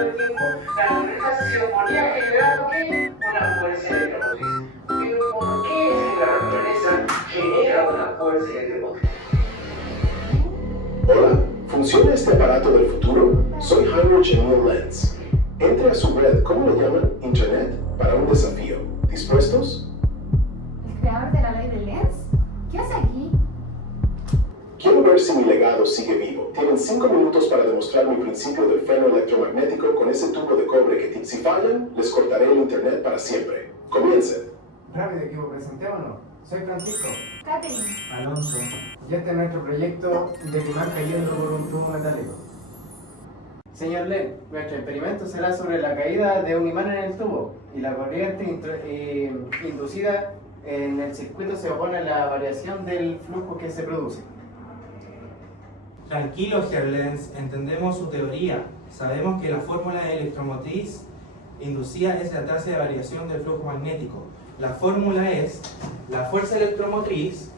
del tiempo, la corriente se oponía generando ¿qué? Una fuerza electromotriz. Pero ¿por qué es que la naturaleza genera una fuerza electromotriz? Hola, ¿funciona este aparato del futuro? Soy Heinrich Emil Lenz. Entre a su red, ¿cómo le llaman? Internet, para un desafío. ¿Dispuestos? ¿El creador de la ley de Lenz? ¿Qué hace aquí? Quiero ver si mi legado sigue vivo. Tienen 5 minutos para demostrar mi principio del freno electromagnético con ese tubo de cobre que si fallan, les cortaré el internet para siempre. Comiencen. Rápido equipo, presentémonos. Soy Francisco. Catherine. Alonso. Y este es nuestro proyecto del imán cayendo por un tubo metálico. Señor Len, nuestro experimento será sobre la caída de un imán en el tubo y la corriente inducida en el circuito se opone a la variación del flujo que se produce. Tranquilo, Herr Lenz, entendemos su teoría. Sabemos que la fórmula electromotriz inducida es la tasa de variación del flujo magnético. La fórmula es: la fuerza electromotriz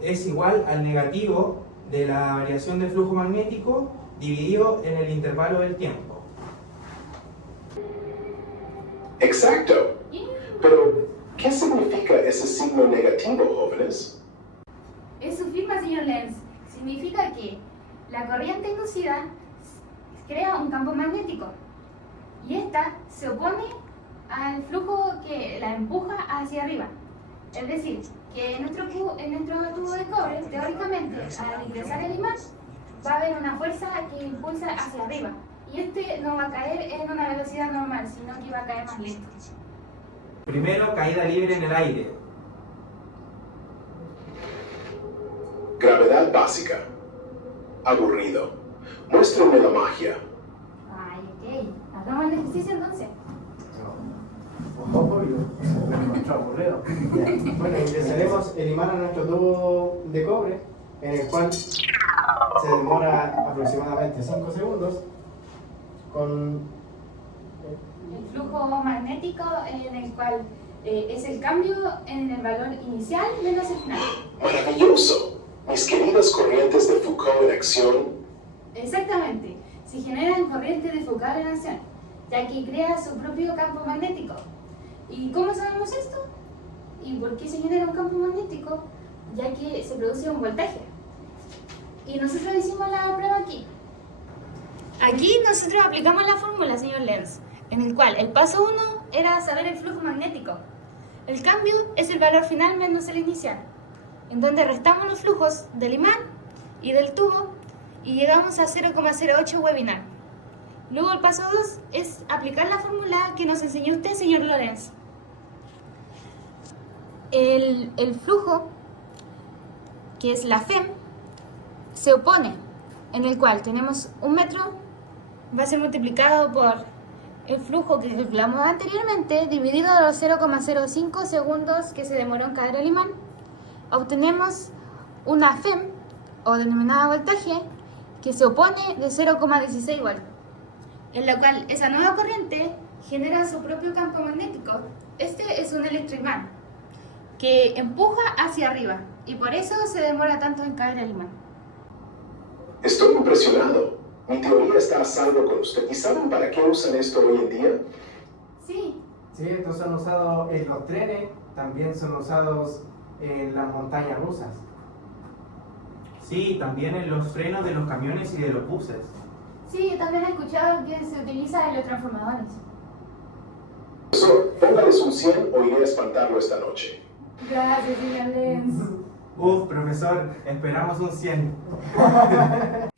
es igual al negativo de la variación del flujo magnético dividido en el intervalo del tiempo. Exacto. Pero, ¿qué significa ese signo negativo, jóvenes? Es su firma, señor Lenz. Significa que la corriente inducida crea un campo magnético y esta se opone al flujo que la empuja hacia arriba. Es decir, que en nuestro tubo de cobre, teóricamente, al ingresar el imán, va a haber una fuerza que impulsa hacia arriba. Y este no va a caer en una velocidad normal, sino que va a caer más lento. Primero, caída libre en el aire. Gravedad básica. Aburrido. Muéstrenme la magia. Ay, ok. Hagamos el ejercicio entonces. Obvio, me encontró aburrido. Bueno, ingresaremos el imán a nuestro tubo de cobre, en el cual se demora aproximadamente 5 segundos con El flujo magnético en el cual es el cambio en el valor inicial menos el final. ¡Maravilloso! Mis queridas corrientes de Foucault en acción. Exactamente, se generan corrientes de Foucault en acción, ya que crea su propio campo magnético. ¿Y cómo sabemos esto? ¿Y por qué se genera un campo magnético? Ya que se produce un voltaje. Y nosotros hicimos la prueba aquí. Aquí nosotros aplicamos la fórmula, señor Lenz, en el cual el paso 1 era saber el flujo magnético. El cambio es el valor final menos el inicial, en donde restamos los flujos del imán y del tubo y llegamos a 0,08 webinar. Luego el paso 2 es aplicar la fórmula que nos enseñó usted, señor Lorenz. El flujo, que es la FEM, se opone, en el cual tenemos 1 metro, va a ser multiplicado por el flujo que calculamos anteriormente, dividido a los 0,05 segundos que se demoró en caer el imán. Obtenemos una FEM, o denominada voltaje, que se opone de 0,16 volts, en lo cual esa nueva corriente genera su propio campo magnético. Este es un electroimán que empuja hacia arriba y por eso se demora tanto en caer el imán. Estoy impresionado. Mi teoría está a salvo con usted. ¿Y saben para qué usan esto hoy en día? Sí, Sí, estos son usados en los trenes, también son usados en las montañas rusas. Sí, también en los frenos de los camiones y de los buses. sí, también he escuchado que se utiliza en los transformadores. Profesor, póngales un 100 o iré a espantarlo esta noche. Gracias, señor Lenz. Profesor, esperamos un 100.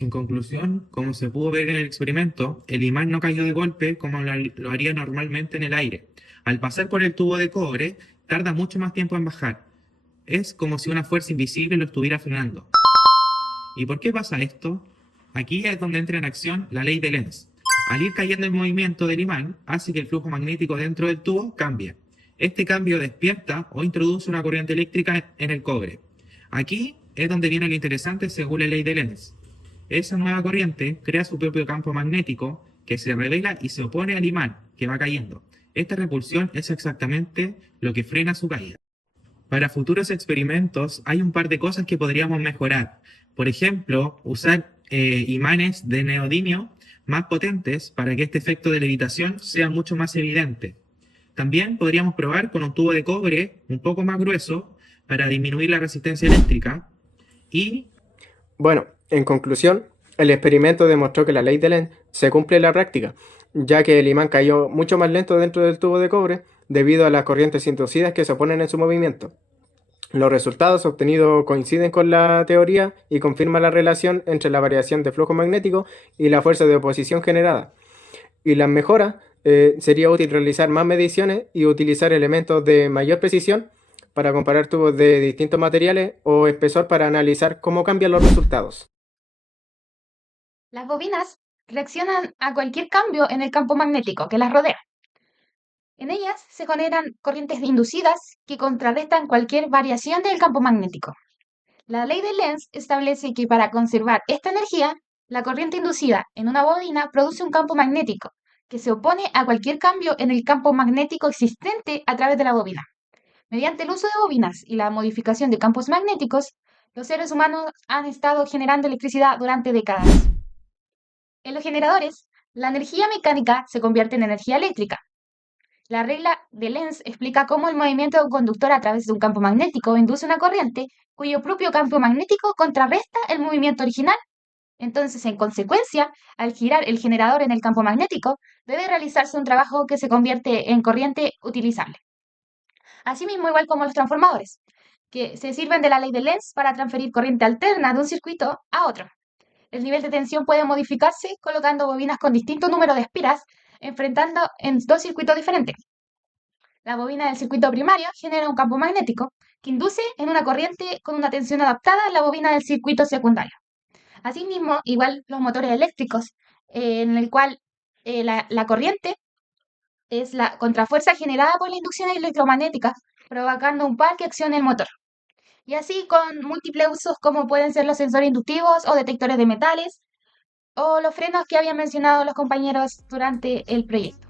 En conclusión, como se pudo ver en el experimento, el imán no cayó de golpe como lo haría normalmente en el aire. Al pasar por el tubo de cobre, tarda mucho más tiempo en bajar. Es como si una fuerza invisible lo estuviera frenando. ¿Y por qué pasa esto? Aquí es donde entra en acción la ley de Lenz. Al ir cayendo el movimiento del imán, hace que el flujo magnético dentro del tubo cambie. Este cambio despierta o introduce una corriente eléctrica en el cobre. Aquí es donde viene lo interesante según la ley de Lenz. Esa nueva corriente crea su propio campo magnético que se revela y se opone al imán que va cayendo. Esta repulsión es exactamente lo que frena su caída. Para futuros experimentos hay un par de cosas que podríamos mejorar. Por ejemplo, usar imanes de neodimio más potentes para que este efecto de levitación sea mucho más evidente. También podríamos probar con un tubo de cobre un poco más grueso para disminuir la resistencia eléctrica y... Bueno, en conclusión, el experimento demostró que la ley de Lenz se cumple en la práctica, ya que el imán cayó mucho más lento dentro del tubo de cobre debido a las corrientes inducidas que se oponen en su movimiento. Los resultados obtenidos coinciden con la teoría y confirman la relación entre la variación de flujo magnético y la fuerza de oposición generada. Y las mejoras sería útil realizar más mediciones y utilizar elementos de mayor precisión para comparar tubos de distintos materiales o espesor para analizar cómo cambian los resultados. Las bobinas reaccionan a cualquier cambio en el campo magnético que las rodea. En ellas se generan corrientes inducidas que contrarrestan cualquier variación del campo magnético. La ley de Lenz establece que para conservar esta energía, la corriente inducida en una bobina produce un campo magnético que se opone a cualquier cambio en el campo magnético existente a través de la bobina. Mediante el uso de bobinas y la modificación de campos magnéticos, los seres humanos han estado generando electricidad durante décadas. En los generadores, la energía mecánica se convierte en energía eléctrica. La regla de Lenz explica cómo el movimiento de un conductor a través de un campo magnético induce una corriente cuyo propio campo magnético contrarresta el movimiento original. Entonces, en consecuencia, al girar el generador en el campo magnético, debe realizarse un trabajo que se convierte en corriente utilizable. Asimismo, igual como los transformadores, que se sirven de la ley de Lenz para transferir corriente alterna de un circuito a otro. El nivel de tensión puede modificarse colocando bobinas con distinto número de espiras enfrentando en dos circuitos diferentes. La bobina del circuito primario genera un campo magnético que induce en una corriente con una tensión adaptada a la bobina del circuito secundario. Asimismo, igual los motores eléctricos, en el cual la corriente es la contrafuerza generada por la inducción electromagnética, provocando un par que accione el motor. Y así con múltiples usos como pueden ser los sensores inductivos o detectores de metales, o los frenos que habían mencionado los compañeros durante el proyecto.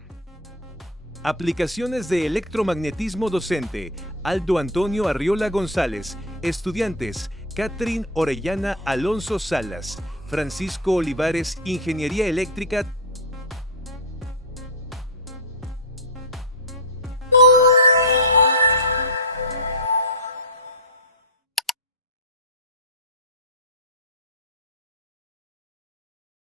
Aplicaciones de electromagnetismo docente. Aldo Antonio Arriola González. Estudiantes. Catherine Orellana Alonso Salas. Francisco Olivares, Ingeniería Eléctrica